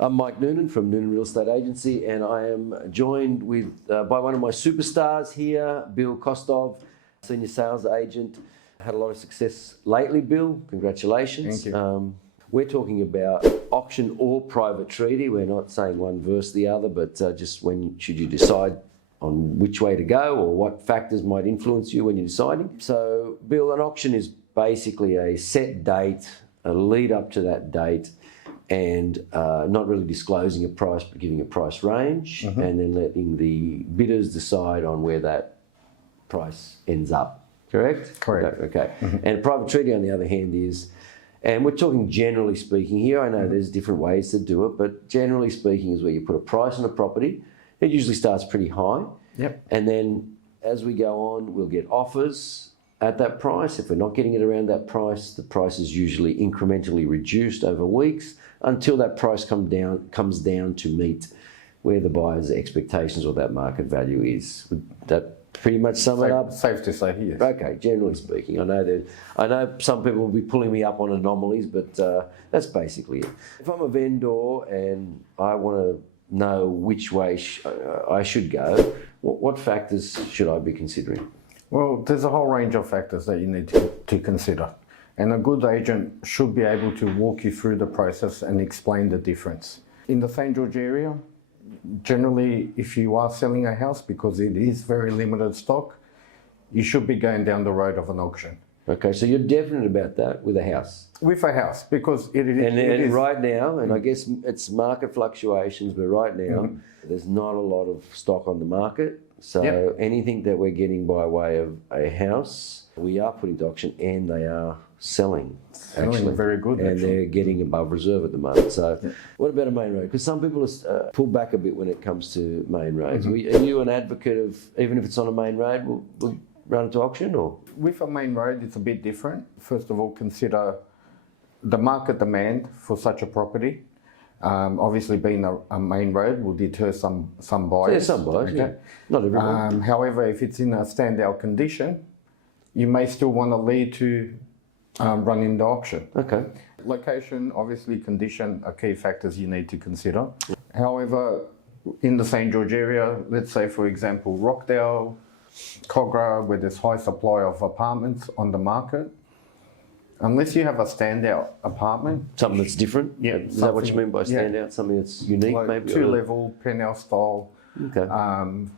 I'm Mike Noonan from Noonan Real Estate Agency, and I am joined by one of my superstars here, Bill Kostov, Senior Sales Agent. Had a lot of success lately, Bill. Congratulations. Thank you. We're talking about auction or private treaty. We're not saying one versus the other, but just when should you decide on which way to go or what factors might influence you when you're deciding. So, Bill, an auction is basically a set date, a lead up to that date, and not really disclosing a price but giving a price range, and then letting the bidders decide on where that price ends up. Correct? Correct. Okay. And a private treaty, on the other hand, is, and we're talking generally speaking here, I know there's different ways to do it, but generally speaking is where you put a price on a property. It usually starts pretty high. Yep. And then as we go on, we'll get offers at that price. If we're not getting it around that price, the price is usually incrementally reduced over weeks until that price comes down to meet where the buyer's expectations or that market value is. Would that pretty much sum it up? Safe to say, yes. Okay, generally speaking. I know some people will be pulling me up on anomalies, but that's basically it. If I'm a vendor and I want to know which way I should go, what factors should I be considering? Well, there's a whole range of factors that you need to consider. And a good agent should be able to walk you through the process and explain the difference. In the St. George area, generally, if you are selling a house, because it is very limited stock, you should be going down the road of an auction. Okay, so you're definite about that with a house? With a house, because it And is... right now, and I guess it's market fluctuations, but right now, there's not a lot of stock on the market. So anything that we're getting by way of a house, we are putting to auction, and they are selling actually. Very good, and actually. they're getting above reserve at the moment. So what about a main road? Because some people pull back a bit when it comes to main roads. Are you an advocate of, even if it's on a main road, we'll run it to auction? Or With a main road, it's a bit different. First of all, consider the market demand for such a property. Obviously, being a main road will deter some buyers. yeah, some buyers, yeah. Not everyone. However, if it's in a standout condition, you may still want to lead to run into auction. Okay. Location, obviously, condition are key factors you need to consider. However, in the St. George area, let's say, for example, Rockdale, Cogra, where there's high supply of apartments on the market, unless you have a standout apartment. Something that's different? Yeah. Is that what you mean by standout? Something that's unique, like maybe? Two-level, penthouse style. Okay.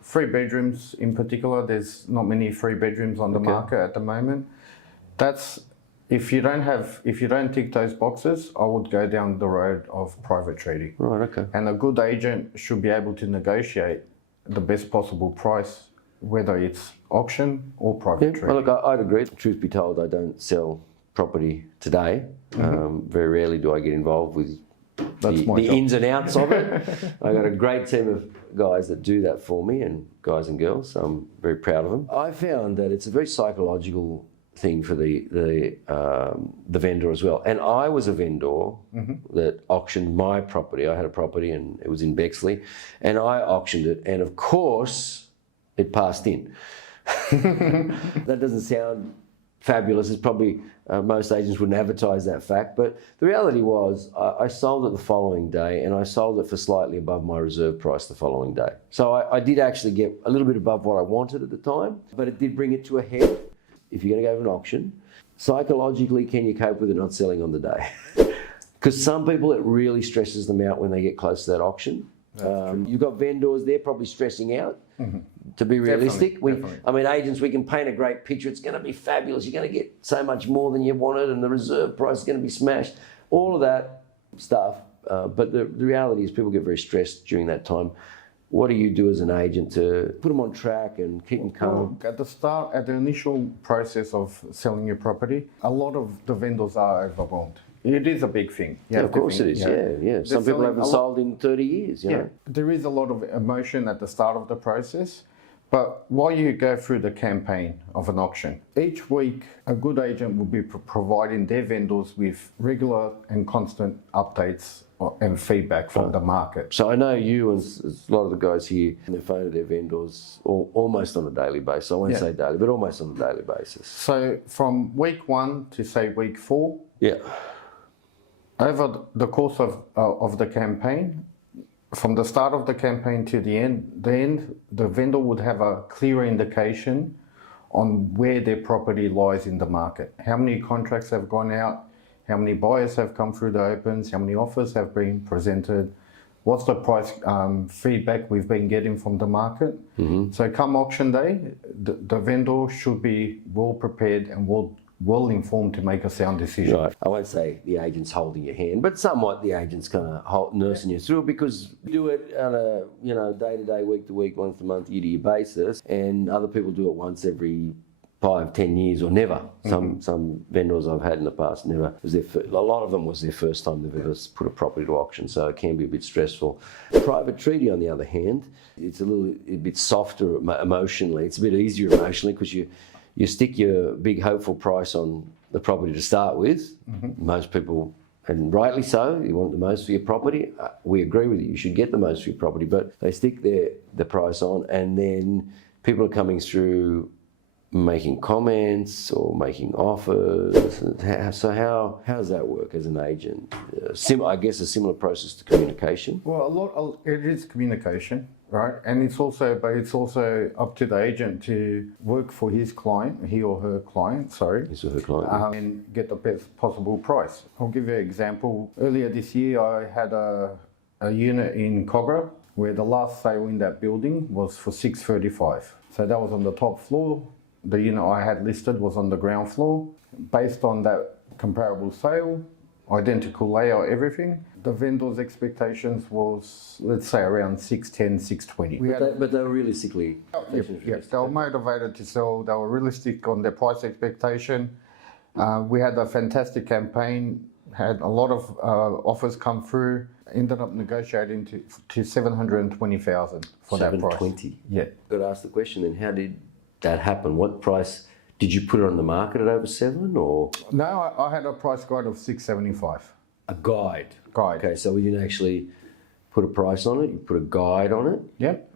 3 bedrooms in particular, there's not many 3 bedrooms on the market at the moment. That's, if you don't tick those boxes, I would go down the road of private treaty. Right, okay. And a good agent should be able to negotiate the best possible price, whether it's auction or private treaty. Well, look, I'd agree. Truth be told, I don't sell property today. Very rarely do I get involved with the ins and outs of it. I've got a great team of guys that do that for me, and guys and girls, so I'm very proud of them. I found that it's a very psychological thing for the vendor as well. And I was a vendor that auctioned my property. I had a property and it was in Bexley, and I auctioned it, and of course it passed in. That doesn't sound fabulous. It's probably most agents wouldn't advertise that fact, but the reality was I sold it the following day, and I sold it for slightly above my reserve price the following day. So I did actually get a little bit above what I wanted at the time, but it did bring it to a head. If you're going to go to an auction, psychologically, can you cope with it not selling on the day? Because some people, it really stresses them out when they get close to that auction. You've got vendors, they're probably stressing out. To be realistic, I mean, agents, we can paint a great picture. It's going to be fabulous. You're going to get so much more than you wanted, and the reserve price is going to be smashed. All of that stuff. But the reality is people get very stressed during that time. What do you do as an agent to put them on track and keep them calm? At the start, at the initial process of selling your property, a lot of the vendors are overwhelmed. It is a big thing. Yeah, of course it is, yeah. Some people haven't sold in 30 years, you know. There is a lot of emotion at the start of the process, but while you go through the campaign of an auction, each week a good agent will be providing their vendors with regular and constant updates and feedback from the market. So I know you and a lot of the guys here, they phone to their vendors almost on a daily basis. I won't say daily, but almost on a daily basis. So from week 1 to say week 4, Over the course of the campaign, from the start of the campaign to the end, the vendor would have a clear indication on where their property lies in the market. How many contracts have gone out, how many buyers have come through the opens, how many offers have been presented, what's the price feedback we've been getting from the market. So come auction day, the vendor should be well prepared and well informed to make a sound decision. Right. I won't say the agent's holding your hand, but somewhat the agent's kind of nursing you through, because you do it on a day to day, week to week, month to month, year to year basis, and other people do it once every 5-10 years or never. Some vendors I've had in the past never. A lot of them was their first time they've ever put a property to auction, so it can be a bit stressful. Private treaty, on the other hand, it's a bit softer emotionally. It's a bit easier emotionally because you stick your big hopeful price on the property to start with. Most people, and rightly so, you want the most for your property. We agree with you, you should get the most for your property, but they stick the price on, and then people are coming through making comments or making offers. So how does that work as an agent? I guess a similar process to communication. Well, it is communication, right? And it's also up to the agent to work for his client, he or her client, His or her client. and get the best possible price. I'll give you an example. Earlier this year, I had a unit in Cogra where the last sale in that building was for $635. So that was on the top floor. The unit I had listed was on the ground floor. Based on that comparable sale, identical layout, everything, the vendor's expectations was, let's say, around $610, $620. But they were realistically... Yes, they were motivated to sell. They were realistic on their price expectation. We had a fantastic campaign, had a lot of offers come through, ended up negotiating to $720,000 for that price. $720? Yeah. Got to ask the question then, how did that happen? What price did you put it on the market at over $7, or? No, I had a price guide of $675. A guide. Guide. Okay, so we didn't actually put a price on it. You put a guide on it. Yep.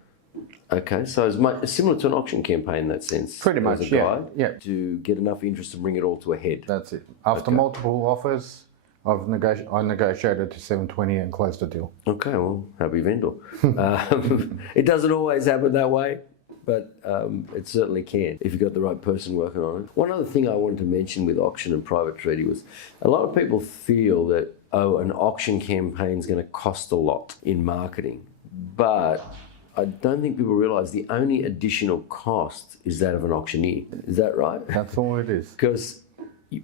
Okay, so it's similar to an auction campaign in that sense. Pretty much, as a guide, yeah. To get enough interest to bring it all to a head. That's it. After multiple offers, I negotiated to $720 and closed the deal. Okay, well, happy vendor. It doesn't always happen that way, but it certainly can if you've got the right person working on it. One other thing I wanted to mention with auction and private treaty was a lot of people feel that, an auction campaign is going to cost a lot in marketing, but I don't think people realise the only additional cost is that of an auctioneer. Is that right? That's all it is. Because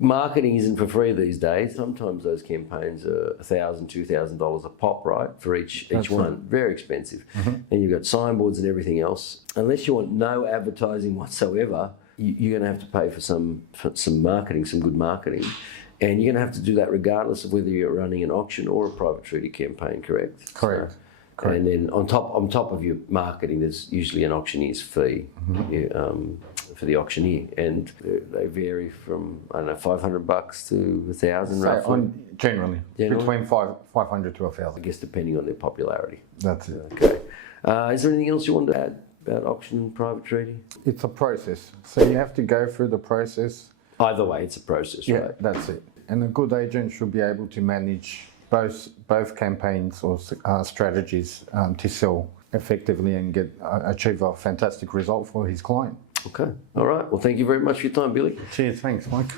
marketing isn't for free these days. Sometimes those campaigns are $1,000, $2,000 a pop, right, for each one. Right. Very expensive. And you've got signboards and everything else. Unless you want no advertising whatsoever, you're going to have to pay for some marketing, some good marketing. And you're going to have to do that regardless of whether you're running an auction or a private treaty campaign, correct? Correct. Correct. And then on top of your marketing, there's usually an auctioneer's fee for the auctioneer, and they vary from, I don't know, $500 to $1,000 roughly. Generally, between 500 to 1,000. I guess depending on their popularity. That's it. Okay. Is there anything else you want to add about auction and private treaty? It's a process, so you have to go through the process. Either way, it's a process, right? Yeah, that's it. And a good agent should be able to manage both campaigns or strategies to sell effectively and achieve a fantastic result for his client. Okay. All right. Well, thank you very much for your time, Billy. Cheers. Thanks, Mike.